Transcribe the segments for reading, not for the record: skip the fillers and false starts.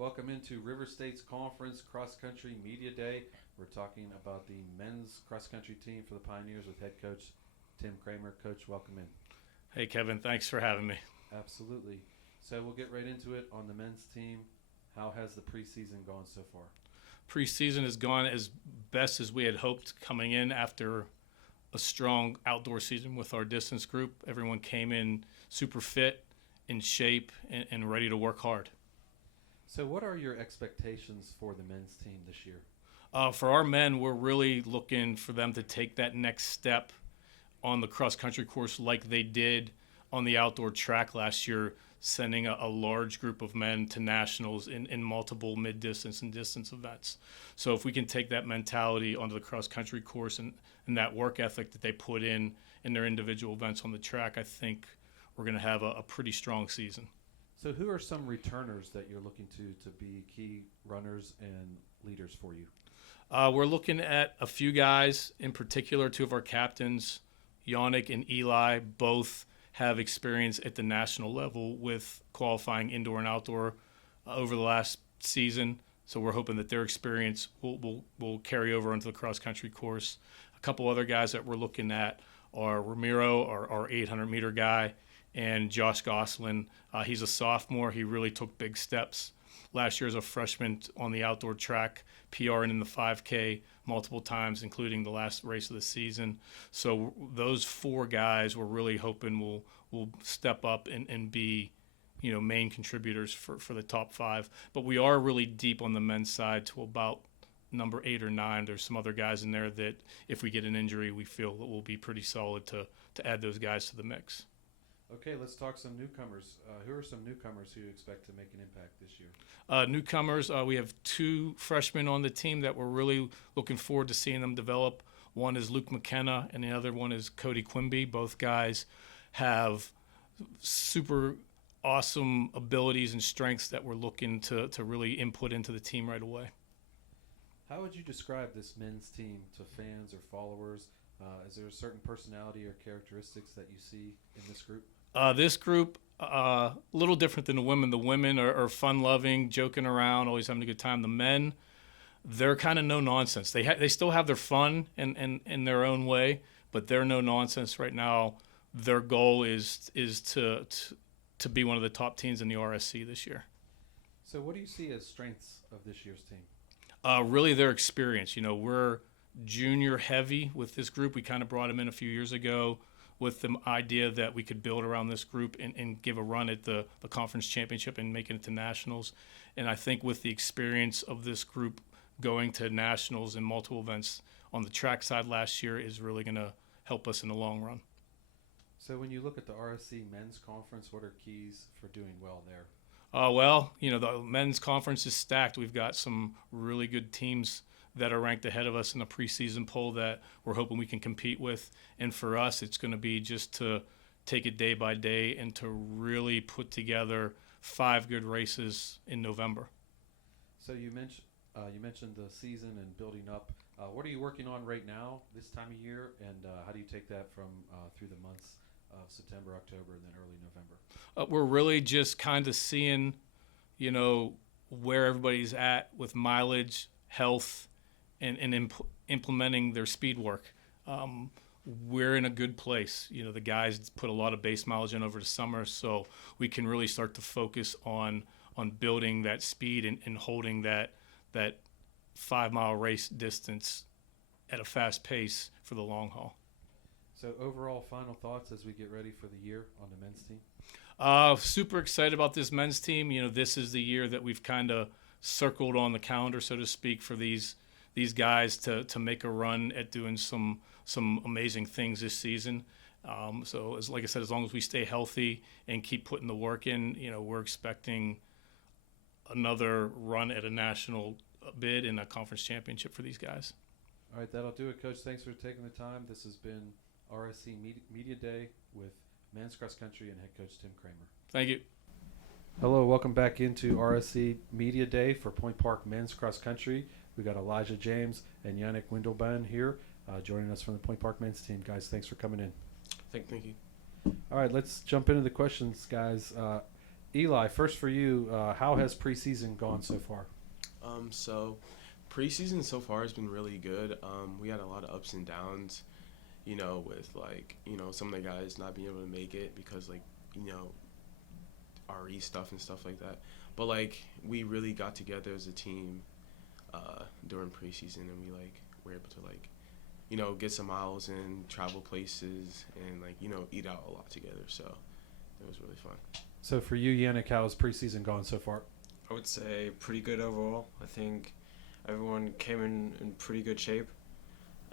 Welcome into River State's Conference Cross Country Media Day. We're talking about the men's cross country team for the Pioneers with head coach Tim Kramer. Coach, welcome in. Hey, Kevin, thanks for having me. Absolutely. So we'll get right into it on the men's team. How has the preseason gone so far? Preseason has gone as best as we had hoped coming in after a strong outdoor season with our distance group. Everyone came in super fit, in shape, and ready to work hard. So what are your expectations for the men's team this year? For our men, we're really looking for them to take that next step on the cross-country course like they did on the outdoor track last year, sending a large group of men to nationals in multiple mid-distance and distance events. So if we can take that mentality onto the cross-country course and that work ethic that they put in their individual events on the track, I think we're going to have a pretty strong season. So who are some returners that you're looking to be key runners and leaders for you? We're looking at a few guys, in particular, two of our captains, Yannick and Eli, both have experience at the national level with qualifying indoor and outdoor over the last season. So we're hoping that their experience will carry over into the cross-country course. A couple other guys that we're looking at are Ramiro, our 800-meter guy, and Josh Goslin. He's a sophomore. He really took big steps last year as a freshman on the outdoor track, PRing in the 5K multiple times, including the last race of the season. So those four guys we're really hoping will step up and be, main contributors for the top five. But we are really deep on the men's side to about number 8 or 9. There's some other guys in there that if we get an injury, we feel that we'll be pretty solid to add those guys to the mix. Okay, let's talk some newcomers. Who are some newcomers who you expect to make an impact this year? Newcomers, we have 2 freshmen on the team that we're really looking forward to seeing them develop. One is Luke McKenna, and the other one is Cody Quimby. Both guys have super awesome abilities and strengths that we're looking to really input into the team right away. How would you describe this men's team to fans or followers? Is there a certain personality or characteristics that you see in this group? This group, a little different than the women. The women are fun-loving, joking around, always having a good time. The men, they're kind of no-nonsense. They still have their fun in their own way, but they're no-nonsense right now. Their goal is to be one of the top teams in the RSC this year. So what do you see as strengths of this year's team? Really their experience. We're junior heavy with this group. We kind of brought them in a few years ago with the idea that we could build around this group and give a run at the conference championship and making it to nationals. And I think with the experience of this group going to nationals and multiple events on the track side last year is really going to help us in the long run. So when you look at the RSC men's conference, what are keys for doing well there? The men's conference is stacked. We've got some really good teams that are ranked ahead of us in the preseason poll that we're hoping we can compete with. And for us, it's going to be just to take it day by day and to really put together 5 good races in November. So you mentioned the season and building up. What are you working on right now this time of year, and how do you take that from through the months of September, October, and then early November? We're really just kind of seeing, where everybody's at with mileage, health, and implementing their speed work. We're in a good place. The guys put a lot of base mileage in over the summer, so we can really start to focus on building that speed and holding that 5-mile race distance at a fast pace for the long haul. So overall, final thoughts as we get ready for the year on the men's team? Super excited about this men's team. This is the year that we've kind of circled on the calendar, so to speak, for these guys to make a run at doing some amazing things this season. Like I said, as long as we stay healthy and keep putting the work in, we're expecting another run at a national bid in a conference championship for these guys. All right, that'll do it, Coach. Thanks for taking the time. This has been RSC Media Day with men's cross country and head coach Tim Kramer. Thank you. Hello, welcome back into RSC Media Day for Point Park men's cross country. We got Elijah James and Yannick Windelban here joining us from the Point Park men's team. Guys, thanks for coming in. Thank you. All right, let's jump into the questions, guys. Eli, first for you, how has preseason gone so far? So preseason so far has been really good. We had a lot of ups and downs, with some of the guys not being able to make it because RE stuff and stuff like that. But we really got together as a team during preseason, and we were able to get some miles in, travel places, and eat out a lot together. So it was really fun. So for you, Yannick, how has preseason gone so far? I would say pretty good overall. I think everyone came in pretty good shape,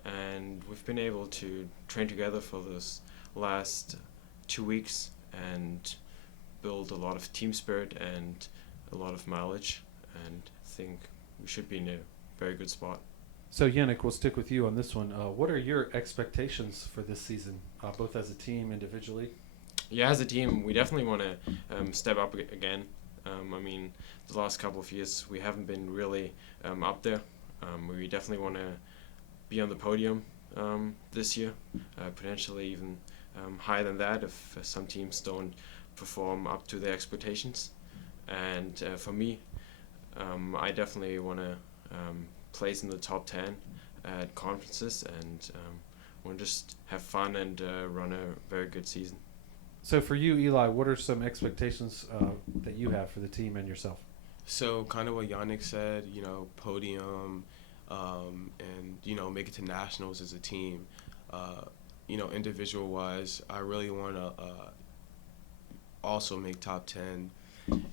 and we've been able to train together for this last 2 weeks and build a lot of team spirit and a lot of mileage, and I think we should be in a very good spot. So Yannick, we'll stick with you on this one. What are your expectations for this season, both as a team, individually? Yeah, as a team, we definitely want to step up again. I mean, the last couple of years we haven't been really up there. We definitely want to be on the podium this year, potentially even higher than that if some teams don't perform up to their expectations. And for me, I definitely want to place in the top 10 at conferences and want to just have fun and run a very good season. So for you, Eli, what are some expectations that you have for the team and yourself? So kind of what Yannick said, podium, and make it to nationals as a team. Individual wise, I really want to also make top 10,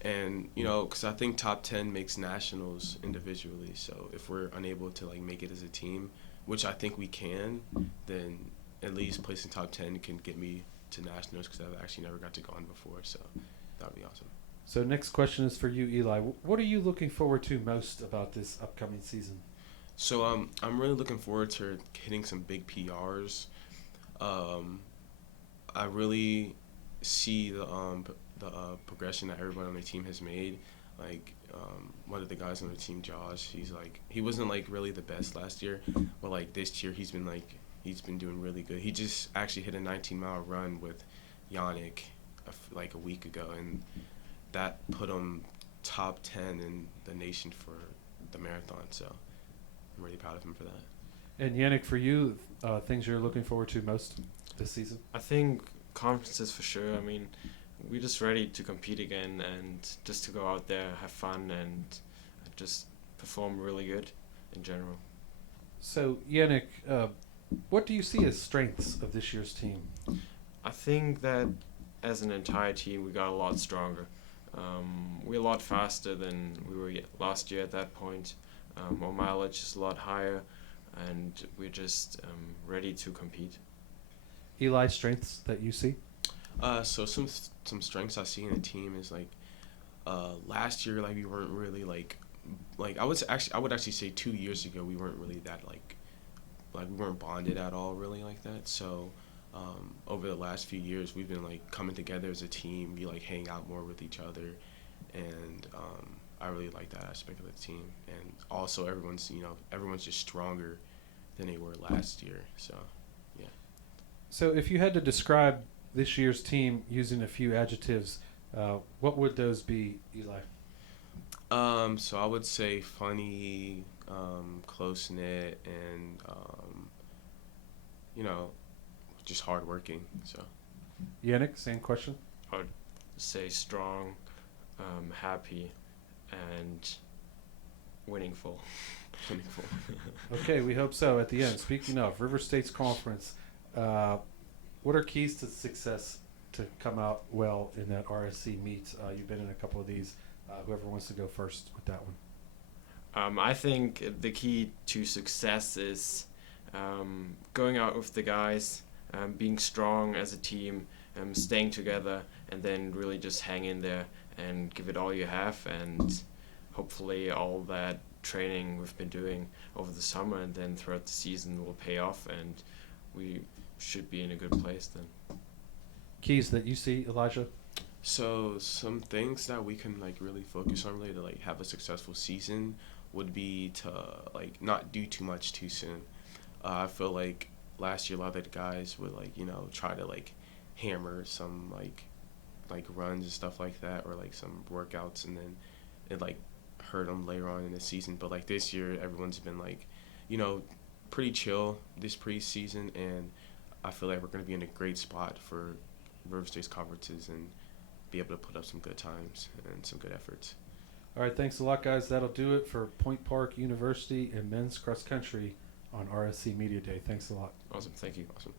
and because I think top 10 makes nationals individually. So if we're unable to make it as a team, which I think we can, then at least placing top 10 can get me to nationals, because I've actually never got to go on before, so that would be awesome. So next question is for you, Eli. What are you looking forward to most about this upcoming season? So I'm really looking forward to hitting some big PRs. I really see the progression that everybody on the team has made. One of the guys on the team, Josh, he wasn't really the best last year, but this year he's been doing really good. He just actually hit a 19-mile run with Yannick a week ago, and that put him top 10 in the nation for the marathon. So I'm really proud of him for that. And Yannick, for you, things you're looking forward to most this season? I think conferences for sure. I mean, we're just ready to compete again and just to go out there, have fun, and just perform really good in general. So Yannick, what do you see as strengths of this year's team? I think that as an entire team, we got a lot stronger. We're a lot faster than we were last year at that point. Our mileage is a lot higher, and we're just ready to compete. Eli, strengths that you see? So some strengths I see in the team is last year we weren't really I would actually say 2 years ago we weren't really that we weren't bonded at all really like that. So over the last few years we've been coming together as a team, we hang out more with each other, and I really like that aspect of the team. And also everyone's just stronger than they were last year. So yeah. So if you had to describe this year's team using a few adjectives, what would those be, Eli? So I would say funny, close knit, and just hardworking. So Yannick, same question. I would say strong, happy, and winningful. Okay, we hope so at the end. Speaking of River State's conference, what are keys to success to come out well in that RSC meet? You've been in a couple of these. Whoever wants to go first with that one. I think the key to success is going out with the guys, being strong as a team, staying together, and then really just hang in there and give it all you have. And hopefully all that training we've been doing over the summer and then throughout the season will pay off, and we should be in a good place then. Keys that you see, Elijah? So some things that we can really focus on really to have a successful season would be to not do too much too soon. I feel last year a lot of the guys would try to hammer some like runs and stuff like that, or like some workouts, and then it like hurt them later on in the season. But like this year, everyone's been like, pretty chill this preseason, and I feel like we're going to be in a great spot for River State's conferences and be able to put up some good times and some good efforts. All right, thanks a lot, guys. That'll do it for Point Park University and men's cross country on RSC Media Day. Thanks a lot. Awesome. Thank you. Awesome.